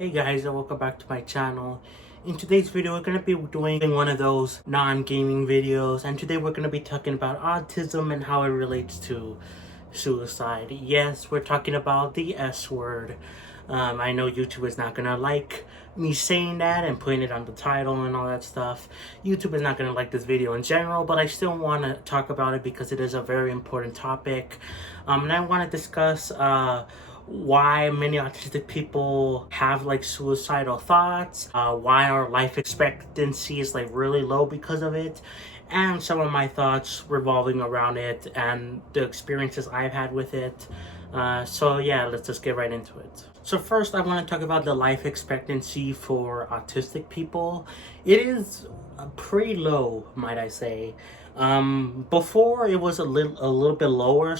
Hey guys, and welcome back to my channel. In today's video, we're going to be doing one of those non-gaming videos, and today we're going to be talking about autism and how it relates to suicide. Yes, we're talking about the S word. I know YouTube is not going to like me saying that and putting it on the title and all that stuff. YouTube is not going to like this video in general, but I still want to talk about it because it is a very important topic. And I want to discuss why many autistic people have like suicidal thoughts, why our life expectancy is like really low because of it, and some of my thoughts revolving around it and the experiences I've had with it. So yeah, let's just get right into it. So first, I want to talk about the life expectancy for autistic people. It is pretty low, might I say. Before it was a little bit lower,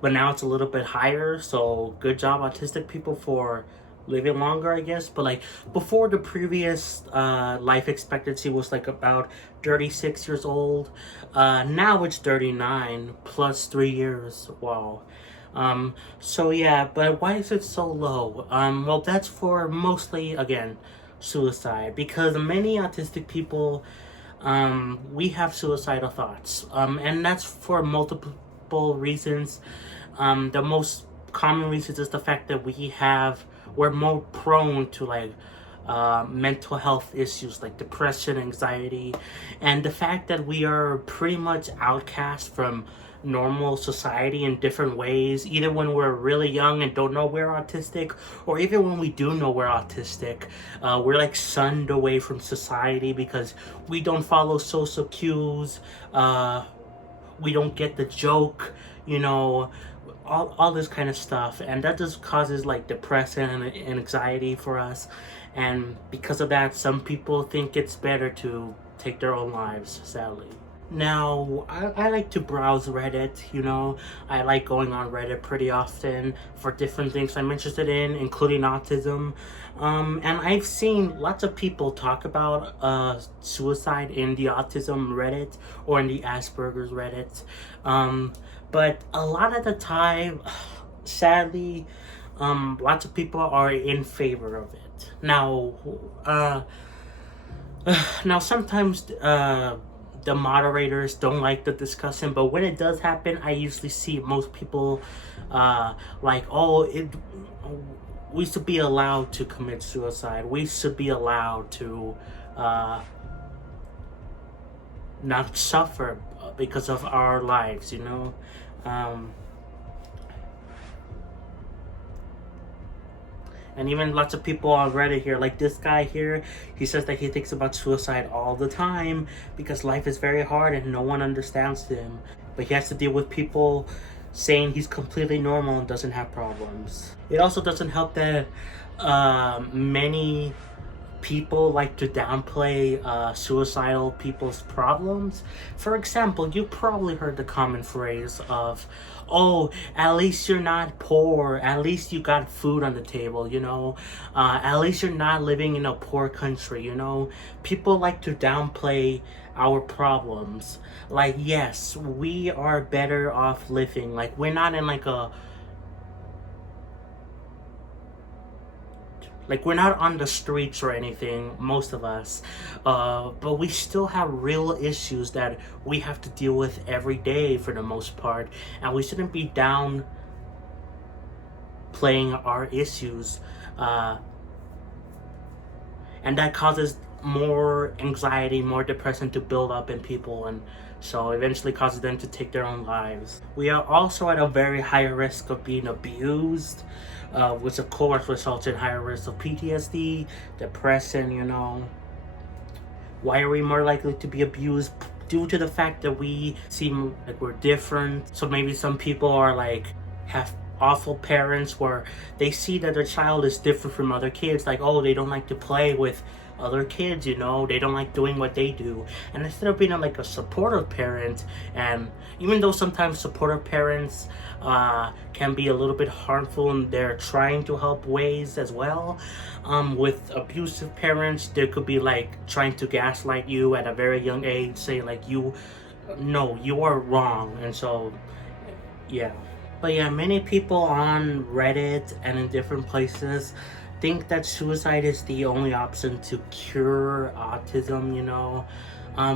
but now it's a little bit higher. So good job, autistic people, for living longer, I guess. But like before, the previous life expectancy was like about 36 years old. Now it's 39 plus 3 years. Wow. So yeah, but why is it so low? Well, that's for mostly, again, suicide, because many autistic people, we have suicidal thoughts, and that's for multiple reasons. The most common reasons is the fact that we're more prone to like mental health issues like depression, anxiety, and the fact that we are pretty much outcast from normal society in different ways, either when we're really young and don't know we're autistic, or even when we do know we're autistic. We're like shunned away from society because we don't follow social cues, we don't get the joke, you know, all this kind of stuff, and that just causes like depression and anxiety for us. And because of that, some people think it's better to take their own lives, sadly. Now, I like to browse Reddit, you know. I like going on Reddit pretty often for different things I'm interested in, including autism. And I've seen lots of people talk about suicide in the autism Reddit or in the Asperger's Reddit. But a lot of the time, sadly, lots of people are in favor of it. Now sometimes the moderators don't like the discussion, but when it does happen, I usually see most people like, oh, we should be allowed to commit suicide. We should be allowed to not suffer because of our lives, you know. And even lots of people on Reddit here, like this guy here, he says that he thinks about suicide all the time because life is very hard and no one understands him. But he has to deal with people saying he's completely normal and doesn't have problems. It also doesn't help that many people like to downplay suicidal people's problems. For example, you probably heard the common phrase of, oh, at least you're not poor, at least you got food on the table, you know, at least you're not living in a poor country, you know. People like to downplay our problems. Like, yes, we are better off living, like we're not in like we're not on the streets or anything, most of us, but we still have real issues that we have to deal with every day for the most part, and we shouldn't be downplaying our issues, and that causes more anxiety, more depression to build up in people, and so eventually causes them to take their own lives. We are also at a very high risk of being abused, which of course results in higher risk of PTSD, depression, you know. Why are we more likely to be abused? Due to the fact that we seem like we're different. So maybe some people are like, have awful parents where they see that their child is different from other kids, like, oh, they don't like to play with other kids, you know, they don't like doing what they do. And instead of being like a supportive parent, and even though sometimes supportive parents can be a little bit harmful in their trying to help ways as well, with abusive parents, there could be like trying to gaslight you at a very young age, saying like, you are wrong. And so yeah. But yeah, many people on Reddit and in different places, think that suicide is the only option to cure autism, you know,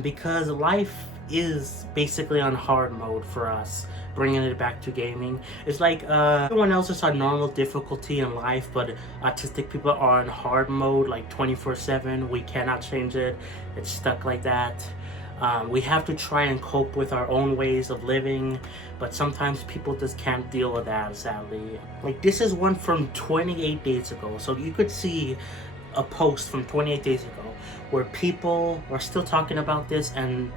because life is basically on hard mode for us. Bringing it back to gaming, it's like everyone else is on normal difficulty in life, but autistic people are on hard mode, like 24/7. We cannot change it. It's stuck like that. We have to try and cope with our own ways of living, but sometimes people just can't deal with that, sadly. Like, this is one from 28 days ago, so you could see a post from 28 days ago where people are still talking about this, and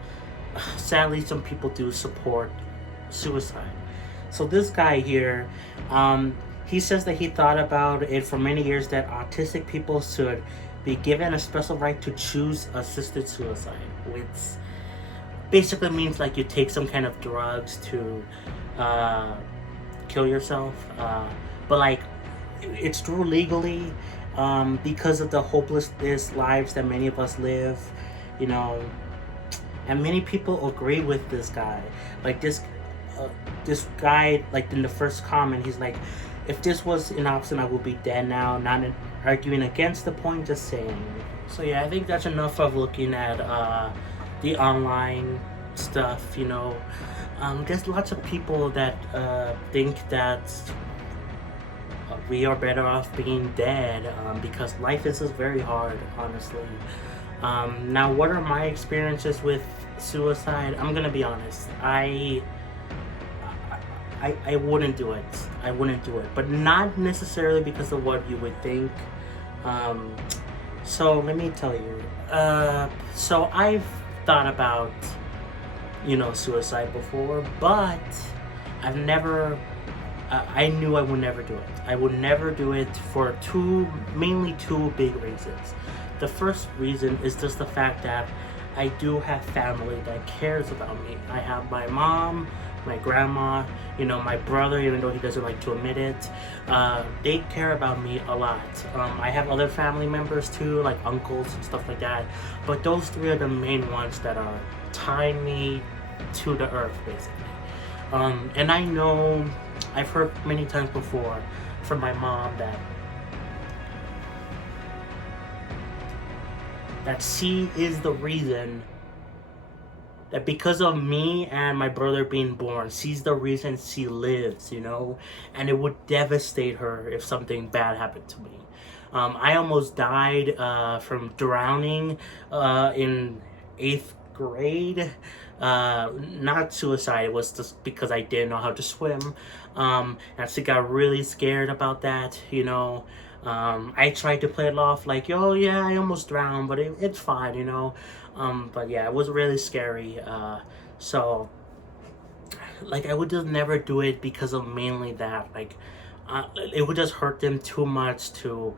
sadly some people do support suicide. So this guy here, he says that he thought about it for many years, that autistic people should be given a special right to choose assisted suicide, which basically means like you take some kind of drugs to kill yourself, but like it's true legally, because of the hopelessness lives that many of us live, you know. And many people agree with this guy. Like this guy, like in the first comment, he's like, if this was an option, I would be dead now. Not arguing against the point, just saying. So yeah, I think that's enough of looking at the online stuff, you know. There's lots of people that think that we are better off being dead, because life is just very hard, honestly. Now, what are my experiences with suicide? I'm gonna be honest. I wouldn't do it. I wouldn't do it, but not necessarily because of what you would think. So let me tell you. So I've thought about, you know, suicide before, but I've never. I knew I would never do it. I would never do it for mainly two big reasons. The first reason is just the fact that I do have family that cares about me. I have my mom, my grandma, you know, my brother, even though he doesn't like to admit it. They care about me a lot. I have other family members too, like uncles and stuff like that. But those three are the main ones that are tying me to the earth, basically. And I know, I've heard many times before from my mom that she is the reason that, because of me and my brother being born, she's the reason she lives, you know, and it would devastate her if something bad happened to me. I almost died from drowning in 8th grade. Not suicide, it was just because I didn't know how to swim. And she got really scared about that, you know. I tried to play it off like, oh yeah, I almost drowned, but it's fine, you know. But yeah, it was really scary. So like, I would just never do it because of mainly that. Like, it would just hurt them too much to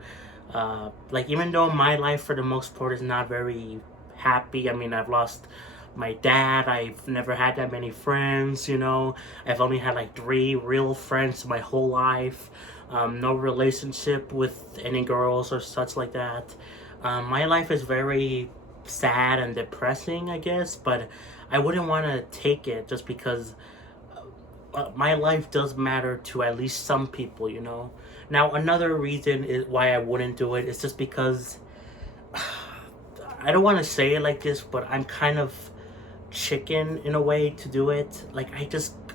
like, even though my life for the most part is not very happy. I mean, I've lost my dad, I've never had that many friends, you know. I've only had like 3 real friends my whole life. No relationship with any girls or such like that. My life is very sad and depressing, I guess, but I wouldn't want to take it just because my life does matter to at least some people, you know. Now, another reason is why I wouldn't do it is just because I don't want to say it like this, but I'm kind of chicken in a way to do it. Like,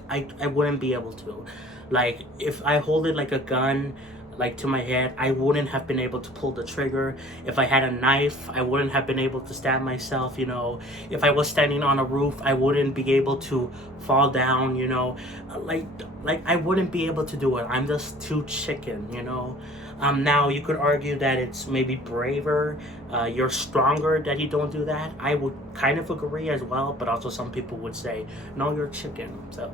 I wouldn't be able to. Like, if I hold it like a gun, like to my head, I wouldn't have been able to pull the trigger. If I had a knife, I wouldn't have been able to stab myself, you know. If I was standing on a roof, I wouldn't be able to fall down, you know. Like I wouldn't be able to do it. I'm just too chicken, you know. Now you could argue that it's maybe braver, you're stronger that you don't do that. I would kind of agree as well, but also some people would say, no, you're chicken. So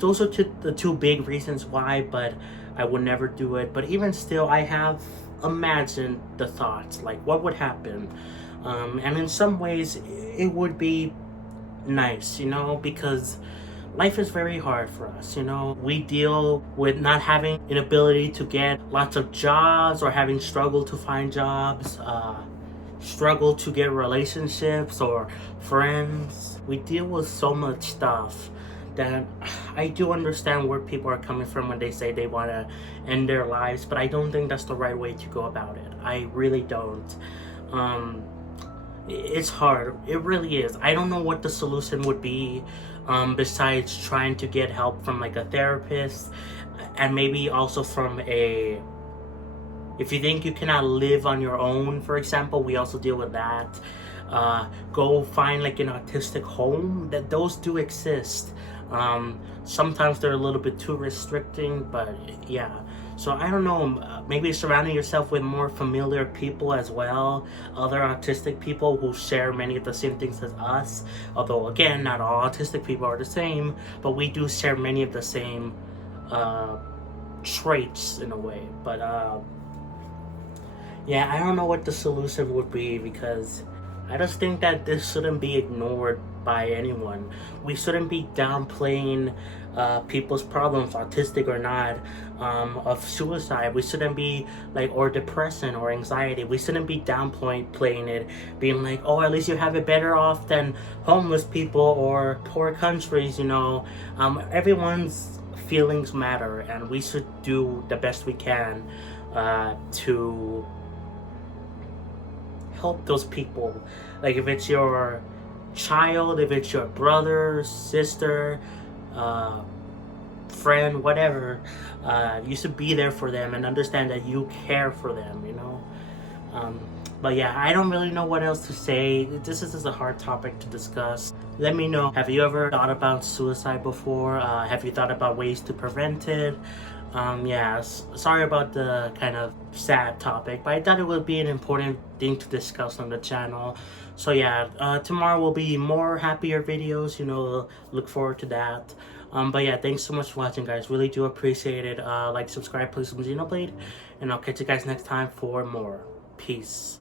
those are the two big reasons why, but I would never do it. But even still, I have imagined the thoughts, like what would happen. And in some ways, it would be nice, you know, because life is very hard for us, you know. We deal with not having an ability to get lots of jobs, or having struggled to find jobs, struggle to get relationships or friends. We deal with so much stuff that I do understand where people are coming from when they say they want to end their lives, but I don't think that's the right way to go about it. I really don't. Um, it's hard. It really is. I don't know what the solution would be, besides trying to get help from like a therapist, and maybe also from a, if you think you cannot live on your own, for example, we also deal with that. Go find like an autistic home. That those do exist. Sometimes they're a little bit too restricting, but yeah. So I don't know. Maybe surrounding yourself with more familiar people as well, other autistic people who share many of the same things as us. Although again, not all autistic people are the same, but we do share many of the same traits in a way. But yeah, I don't know what the solution would be, because I just think that this shouldn't be ignored by anyone. We shouldn't be downplaying people's problems, autistic or not, of suicide. We shouldn't be like, or depression or anxiety. We shouldn't be downplaying it, being like, oh, at least you have it better off than homeless people or poor countries, you know. Everyone's feelings matter, and we should do the best we can to help those people. Like if it's your child, if it's your brother, sister, friend, whatever, you should be there for them and understand that you care for them, you know. But yeah, I don't really know what else to say. This is a hard topic to discuss. Let me know, have you ever thought about suicide before? Have you thought about ways to prevent it? Yeah, sorry about the kind of sad topic, but I thought it would be an important thing to discuss on the channel. So yeah, tomorrow will be more happier videos, you know, look forward to that. But yeah, thanks so much for watching, guys. Really do appreciate it. Like, subscribe, play some Xenoblade, and I'll catch you guys next time for more. Peace.